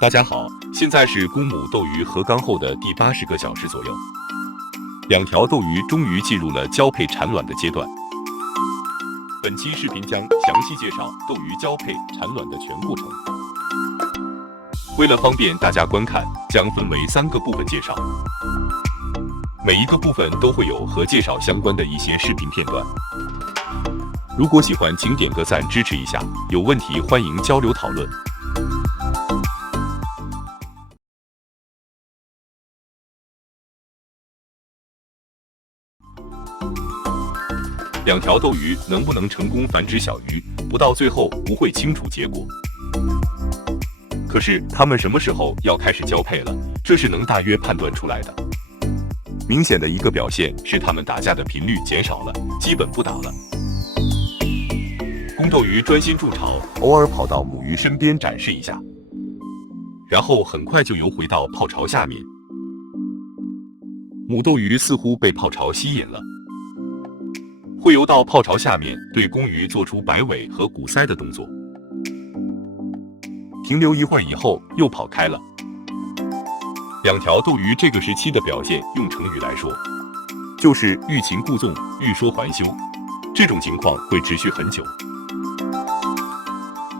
大家好，现在是公母斗鱼合缸后的第80个小时左右，两条斗鱼终于进入了交配产卵的阶段。本期视频将详细介绍斗鱼交配产卵的全过程。为了方便大家观看，将分为3个部分介绍，每一个部分都会有和介绍相关的一些视频片段。如果喜欢，请点个赞支持一下，有问题欢迎交流讨论。两条斗鱼能不能成功繁殖小鱼，不到最后不会清楚结果。可是它们什么时候要开始交配了，这是能大约判断出来的。明显的一个表现是它们打架的频率减少了，基本不打了。公斗鱼专心筑巢，偶尔跑到母鱼身边展示一下，然后很快就游回到泡巢下面。母斗鱼似乎被泡巢吸引了，会游到泡巢下面，对公鱼做出摆尾和鼓腮的动作，停留一会儿以后又跑开了。两条斗鱼这个时期的表现，用成语来说，就是欲擒故纵、欲说还休，这种情况会持续很久。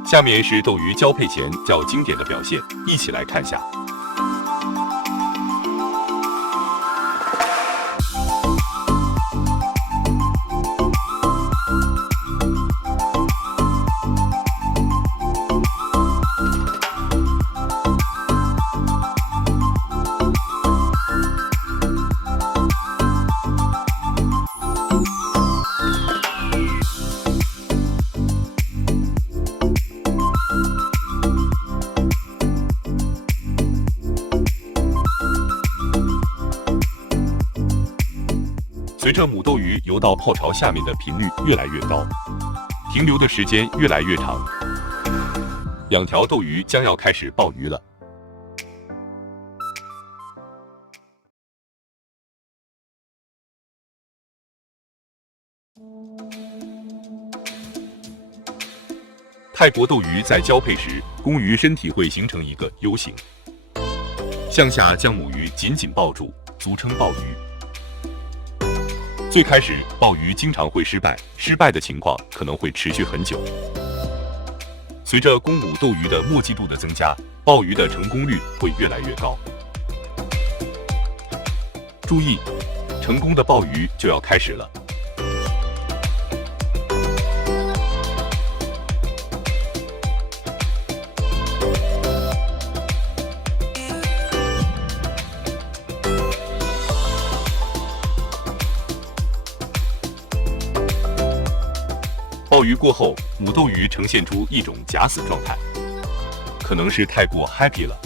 下面是斗鱼交配前较经典的表现，一起来看下。随着母斗鱼游到泡巢下面的频率越来越高，停留的时间越来越长，两条斗鱼将要开始抱鱼了。泰国斗鱼在交配时，公鱼身体会形成一个 U 型，向下将母鱼紧紧抱住，俗称抱鱼。最开始抱鱼经常会失败的情况可能会持续很久。随着公母斗鱼的默契度的增加，抱鱼的成功率会越来越高。注意，成功的抱鱼就要开始了。抱鱼过后，母斗鱼呈现出一种假死状态，可能是太过 happy 了。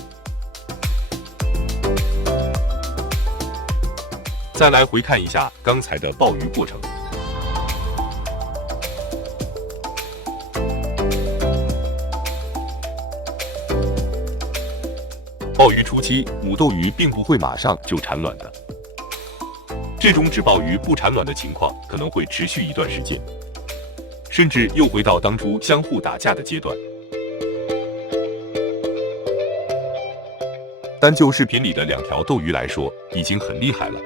再来回看一下刚才的抱鱼过程。抱鱼初期，母斗鱼并不会马上就产卵的，这种只抱鱼不产卵的情况可能会持续一段时间，甚至又回到当初相互打架的阶段。单就视频里的两条斗鱼来说，已经很厉害了。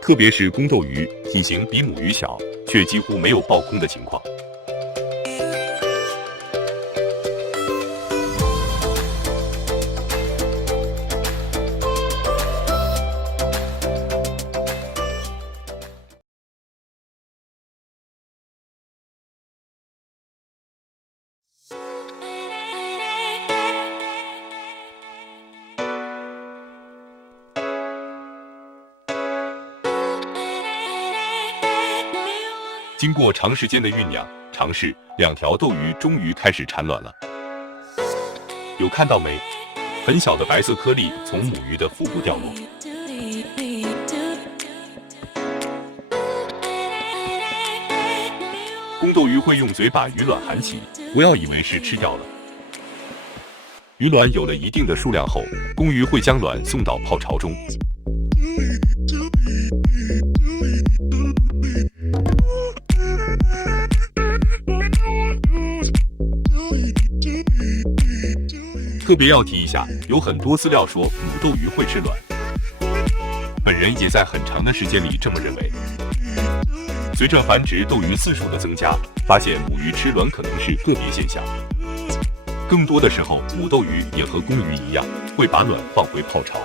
特别是公斗鱼，体型比母鱼小，却几乎没有爆空的情况。经过长时间的酝酿尝试，两条斗鱼终于开始产卵了。有看到没？很小的白色颗粒从母鱼的腹部掉落。公斗鱼会用嘴把鱼卵含起，不要以为是吃掉了。鱼卵有了一定的数量后，公鱼会将卵送到泡巢中。特别要提一下，有很多资料说母斗鱼会吃卵，本人也在很长的时间里这么认为。随着繁殖斗鱼次数的增加，发现母鱼吃卵可能是个别现象，更多的时候母斗鱼也和公鱼一样，会把卵放回泡巢。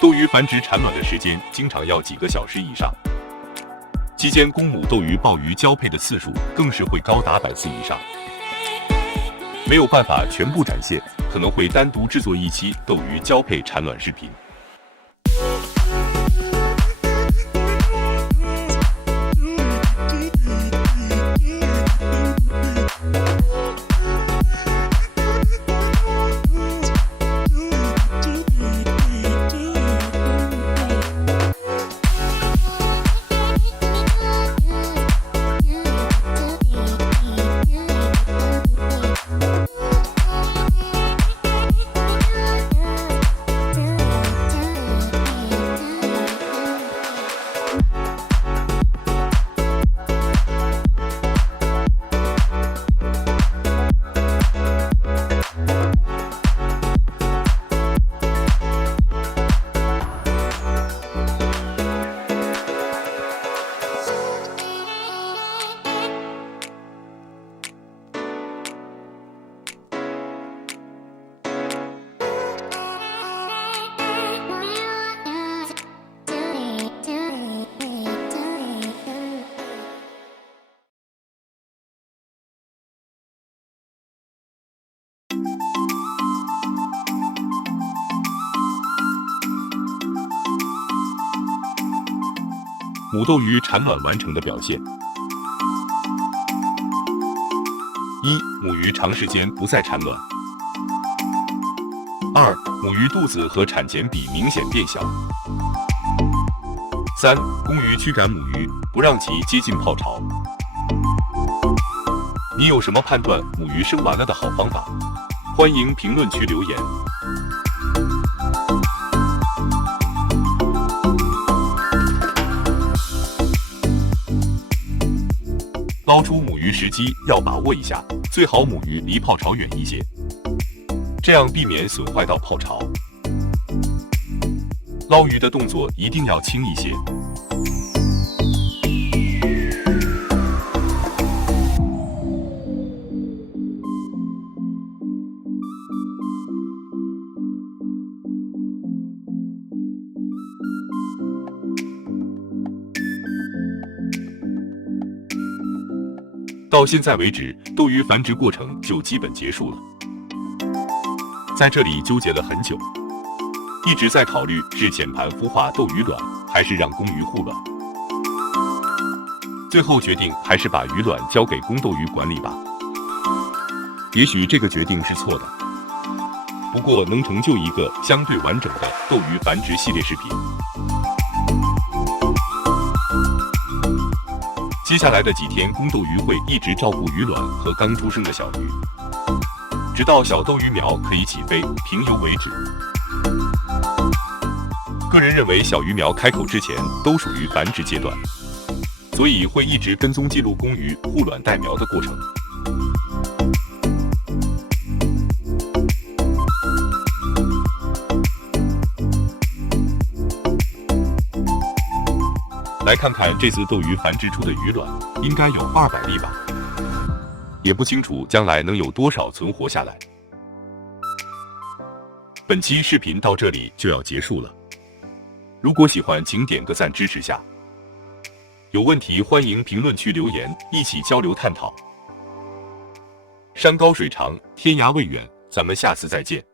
斗鱼繁殖产卵的时间经常要几个小时以上，期间公母斗鱼抱鱼交配的次数更是会高达100次以上。没有办法全部展现，可能会单独制作一期斗鱼交配产卵视频。母斗鱼产卵完成的表现：一、母鱼长时间不再产卵；二、母鱼肚子和产前比明显变小；三、公鱼驱赶母鱼，不让其接近泡巢。你有什么判断母鱼生完了的好方法？欢迎评论区留言。捞出母鱼时机要把握一下，最好母鱼离泡巢远一些，这样避免损坏到泡巢。捞鱼的动作一定要轻一些。到现在为止，斗鱼繁殖过程就基本结束了。在这里纠结了很久，一直在考虑是浅盘孵化斗鱼卵，还是让公鱼护卵。最后决定还是把鱼卵交给公斗鱼管理吧。也许这个决定是错的，不过能成就一个相对完整的斗鱼繁殖系列视频。接下来的几天，公斗鱼会一直照顾鱼卵和刚出生的小鱼，直到小斗鱼苗可以起飞平游为止。个人认为，小鱼苗开口之前都属于繁殖阶段，所以会一直跟踪记录公鱼护卵带苗的过程。来看看这次斗鱼繁殖出的鱼卵，应该有200粒吧，也不清楚将来能有多少存活下来。本期视频到这里就要结束了，如果喜欢请点个赞支持下，有问题欢迎评论区留言，一起交流探讨。山高水长，天涯未远，咱们下次再见。